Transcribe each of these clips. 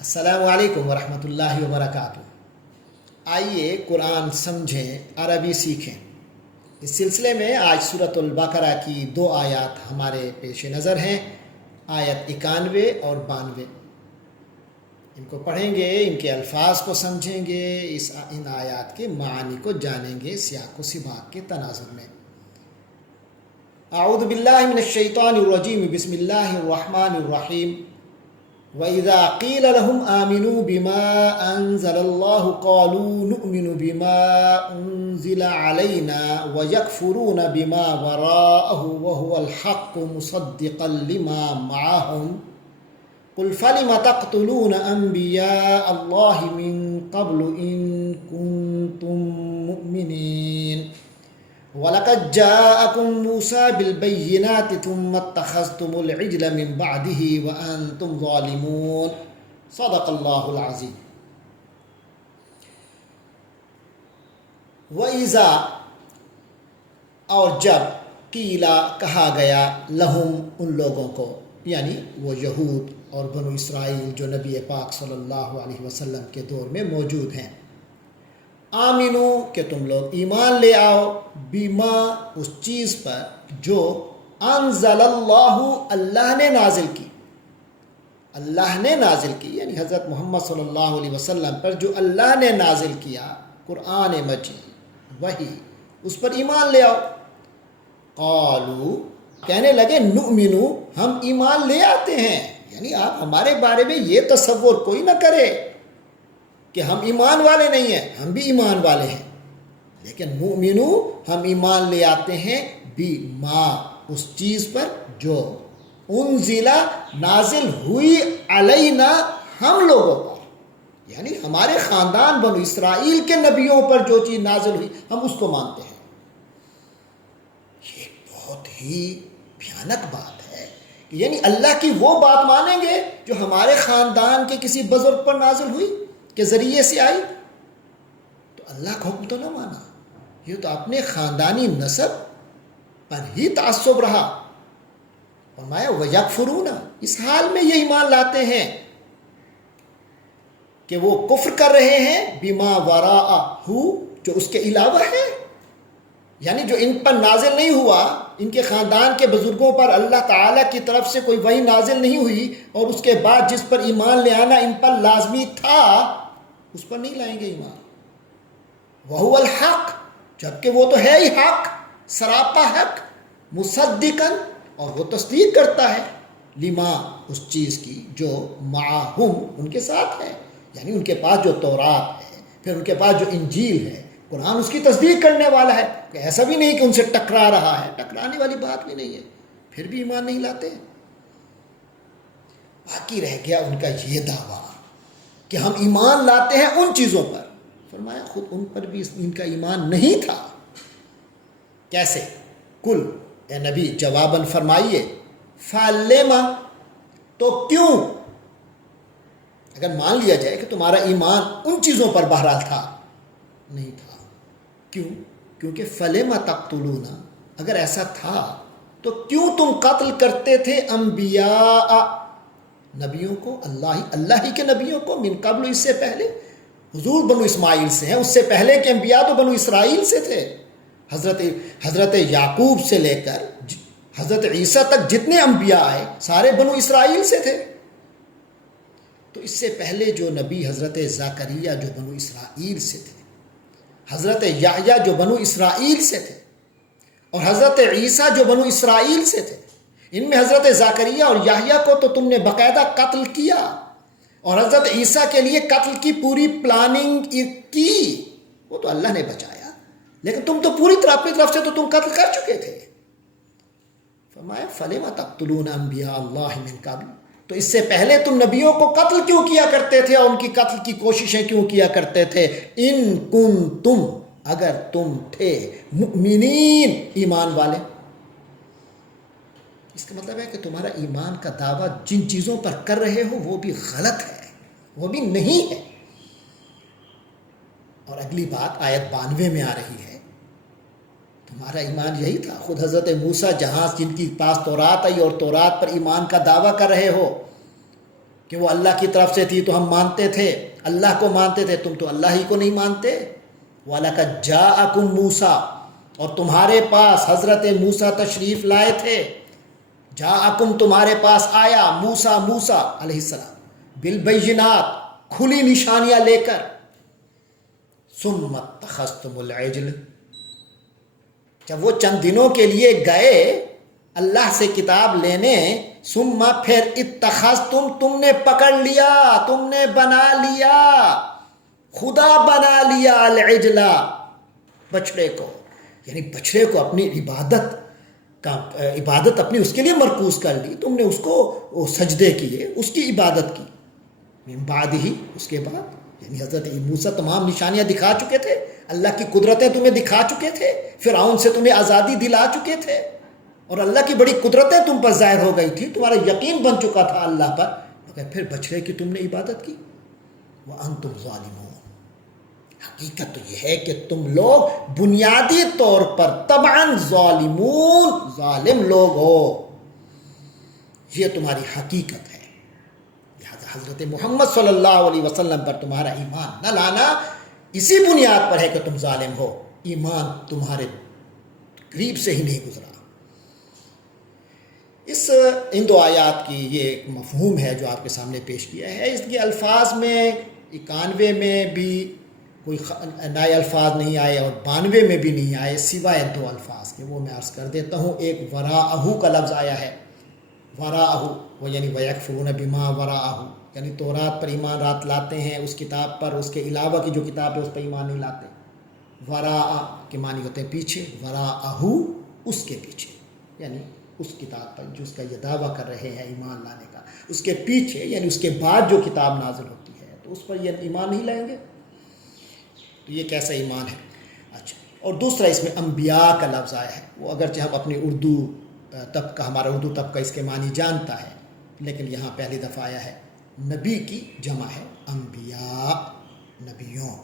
السلام علیکم ورحمۃ اللہ وبرکاتہ۔ آئیے قرآن سمجھیں، عربی سیکھیں۔ اس سلسلے میں آج سورۃ البقرہ کی 2 آیات ہمارے پیش نظر ہیں، آیت 91 اور 92۔ ان کو پڑھیں گے، ان کے الفاظ کو سمجھیں گے، ان آیات کے معانی کو جانیں گے سیاق و سباق کے تناظر میں۔ اعوذ باللہ من الشیطان الرجیم، بسم اللہ الرحمن الرحیم۔ وَإِذَا قِيلَ لَهُمْ آمِنُوا بِمَا أَنزَلَ اللَّهُ قَالُوا نُؤْمِنُ بِمَا أُنزِلَ عَلَيْنَا وَيَكْفُرُونَ بِمَا وَرَاءَهُ وَهُوَ الْحَقُّ مُصَدِّقًا لِمَا مَعَهُمْ قُلْ فَلِمَ تَقْتُلُونَ أَنْبِيَاءَ اللَّهِ مِنْ قَبْلُ إِن كُنتُم مُّؤْمِنِينَ وَلَقَدْ جَاءَكُم مُّوسَىٰ بِالْبَيِّنَاتِ ثُمَّ اتَّخَذْتُمُ الْعِجْلَ مِن بَعْدِهِ وَأَنتُمْ ظَالِمُونَ۔ صدق اللہ العظیم۔ وَإِذَا اور جب، قیلا کہا گیا، لہم ان لوگوں کو، یعنی وہ یہود اور بنو اسرائیل جو نبی پاک صلی اللہ علیہ وسلم کے دور میں موجود ہیں، آمینو کہ تم لوگ ایمان لے آؤ، بیما اس چیز پر جو انزل اللہ اللہ نے نازل کی، اللہ نے نازل کی یعنی حضرت محمد صلی اللہ علیہ وسلم پر جو اللہ نے نازل کیا، قرآن مجید، وہی، اس پر ایمان لے آؤ۔ قالو کہنے لگے، نؤمنو ہم ایمان لے آتے ہیں، یعنی آپ ہمارے بارے میں یہ تصور کوئی نہ کرے کہ ہم ایمان والے نہیں ہیں، ہم بھی ایمان والے ہیں، لیکن مؤمنو ہم ایمان لے آتے ہیں، بھی ما اس چیز پر جو انزلہ نازل ہوئی، علینا ہم لوگوں پر، یعنی ہمارے خاندان بنو اسرائیل کے نبیوں پر جو چیز نازل ہوئی ہم اس کو مانتے ہیں۔ یہ بہت ہی بھیانک بات ہے، یعنی اللہ کی وہ بات مانیں گے جو ہمارے خاندان کے کسی بزرگ پر نازل ہوئی کے ذریعے سے آئی، تو اللہ کا حکم تو نہ مانا، یہ تو اپنے خاندانی نسب پر ہی تعصب رہا۔ فرمایا وَيَكْفُرُونَ، اس حال میں یہ ایمان لاتے ہیں کہ وہ کفر کر رہے ہیں، بِمَا وَرَاءَهُ جو اس کے علاوہ ہے، یعنی جو ان پر نازل نہیں ہوا، ان کے خاندان کے بزرگوں پر اللہ تعالیٰ کی طرف سے کوئی وحی نازل نہیں ہوئی، اور اس کے بعد جس پر ایمان لے آنا ان پر لازمی تھا، اس پر نہیں لائیں گے ایمان۔ وَهُوَ الْحَقُّ جبکہ وہ تو ہے ہی حق، سراپا حق، مصدقاً اور وہ تصدیق کرتا ہے، لما اس چیز کی جو معہم ان کے ساتھ ہے، یعنی ان کے پاس جو تورات ہے، پھر ان کے پاس جو انجیل ہے، قرآن اس کی تصدیق کرنے والا ہے، کہ ایسا بھی نہیں کہ ان سے ٹکرا رہا ہے، ٹکرانے والی بات بھی نہیں ہے، پھر بھی ایمان نہیں لاتے۔ باقی رہ گیا ان کا یہ دعویٰ کہ ہم ایمان لاتے ہیں ان چیزوں پر، فرمایا خود ان پر بھی ان کا ایمان نہیں تھا۔ کیسے؟ کل اے نبی جواباً فرمائیے، فَلِمَ تو کیوں، اگر مان لیا جائے کہ تمہارا ایمان ان چیزوں پر بہرحال تھا، نہیں تھا، کیوں؟ کیونکہ فَلِمَ تَقْتُلُونَ اگر ایسا تھا تو کیوں تم قتل کرتے تھے انبیاء نبیوں کو، اللہ ہی کے نبیوں کو، من قبل اس سے پہلے، حضور بنو اسماعیل سے ہیں، اس سے پہلے کے انبیاء تو بنو اسرائیل سے تھے، حضرت یعقوب سے لے کر حضرت عیسیٰ تک جتنے انبیاء آئے سارے بنو اسرائیل سے تھے۔ تو اس سے پہلے جو نبی حضرت زکریا جو بنو اسرائیل سے تھے، حضرت یحییٰ جو بنو اسرائیل سے تھے، اور حضرت عیسیٰ جو بنو اسرائیل سے تھے، ان میں حضرت زکریا اور یحییٰ کو تو تم نے باقاعدہ قتل کیا، اور حضرت عیسیٰ کے لیے قتل کی پوری پلاننگ کی، وہ تو اللہ نے بچایا، لیکن تم تو پوری طرح اپنی طرف سے تو تم قتل کر چکے تھے۔ فرمایا فَلِمَ تَقْتُلُونَ أَنْبِيَاءَ اللَّهِ مِنْ قَبْلُ تو اس سے پہلے تم نبیوں کو قتل کیوں کیا کرتے تھے، اور ان کی قتل کی کوششیں کیوں کیا کرتے تھے، ان کنتم اگر تم تھے، مؤمنین ایمان والے۔ اس کا مطلب ہے کہ تمہارا ایمان کا دعویٰ جن چیزوں پر کر رہے ہو وہ بھی غلط ہے، وہ بھی نہیں ہے۔ اور اگلی بات آیت 92 میں آ رہی ہے، تمہارا ایمان یہی تھا، خود حضرت موسیٰ جہاں جن کی پاس تورات آئی اور تورات پر ایمان کا دعویٰ کر رہے ہو، کہ وہ اللہ کی طرف سے تھی تو ہم مانتے تھے، اللہ کو مانتے تھے، تم تو اللہ ہی کو نہیں مانتے۔ وَلَقَدْ جَاءَكُم مُوسیٰ، اور تمہارے پاس حضرت موسیٰ تشریف لائے تھے، جاءکم تمہارے پاس آیا، موسیٰ علیہ السلام، بالبینات کھلی نشانیاں لے کر، ثم اتخذتم العجل، جب وہ چند دنوں کے لیے گئے اللہ سے کتاب لینے، ثم پھر اتخذتم تم نے پکڑ لیا، تم نے بنا لیا، خدا بنا لیا، العجل بچڑے کو، یعنی بچڑے کو اپنی عبادت اپنی اس کے لیے مرکوز کر لی، تم نے اس کو سجدے کیے، اس کی عبادت کی، من بعد ہی، اس کے بعد، یعنی حضرت موسیٰ تمام نشانیاں دکھا چکے تھے، اللہ کی قدرتیں تمہیں دکھا چکے تھے، فرعون سے تمہیں آزادی دلا چکے تھے، اور اللہ کی بڑی قدرتیں تم پر ظاہر ہو گئی تھی، تمہارا یقین بن چکا تھا اللہ پر، مگر پھر بچڑے کی تم نے عبادت کی، وَأَنْتُمْ ظَالِمُونَ۔ حقیقت تو یہ ہے کہ تم لوگ بنیادی طور پر طبعاً ظالمون، ظالم لوگ ہو، یہ تمہاری حقیقت ہے۔ لہذا حضرت محمد صلی اللہ علیہ وسلم پر تمہارا ایمان نہ لانا اسی بنیاد پر ہے کہ تم ظالم ہو، ایمان تمہارے قریب سے ہی نہیں گزرا۔ ان دو آیات کی یہ ایک مفہوم ہے جو آپ کے سامنے پیش کیا ہے۔ اس کے الفاظ میں 91 میں بھی کوئی نئے الفاظ نہیں آئے اور 92 میں بھی نہیں آئے، سوائے دو الفاظ کے، وہ میں عرض کر دیتا ہوں۔ ایک وراءہ کا لفظ آیا ہے، وراءہ، وہ یعنی وَيَكْفُرُونَ بِمَا وراءہ، یعنی تورات پر ایمان رات لاتے ہیں، اس کتاب پر، اس کے علاوہ کی جو کتاب ہے اس پر ایمان نہیں لاتے۔ وراء کے معنی ہوتے ہیں پیچھے، وراءہ اس کے پیچھے، یعنی اس کتاب پر جو اس کا یہ دعویٰ کر رہے ہیں ایمان لانے کا، اس کے پیچھے یعنی اس کے بعد جو کتاب نازل ہوتی ہے تو اس پر یہ ایمان نہیں لائیں گے، تو یہ کیسا ایمان ہے؟ اچھا، اور دوسرا اس میں انبیاء کا لفظ آیا ہے، وہ اگرچہ ہم اپنی اردو طبقہ، ہمارا اردو طبقہ اس کے معنی جانتا ہے، لیکن یہاں پہلی دفعہ آیا ہے، نبی کی جمع ہے انبیاء، نبیوں،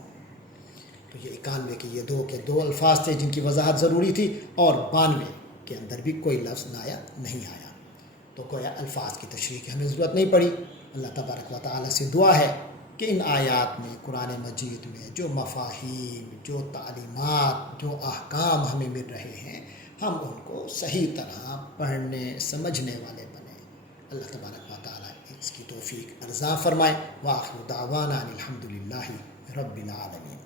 تو یہ 91 کے یہ دو الفاظ تھے جن کی وضاحت ضروری تھی، اور 92 کے اندر بھی کوئی لفظ نایا نہیں آیا، تو کوئی الفاظ کی تشریح کی ہمیں ضرورت نہیں پڑی۔ اللہ تبارک و تعالیٰ سے دعا ہے کہ ان آیات میں، قرآن مجید میں جو مفاہیم، جو تعلیمات، جو احکام ہمیں مل رہے ہیں، ہم ان کو صحیح طرح پڑھنے سمجھنے والے بنیں۔ اللہ تبارک و تعالیٰ اس کی توفیق ارزاں فرمائے۔ وآخر دعوانا ان الحمد للہ رب العالمین۔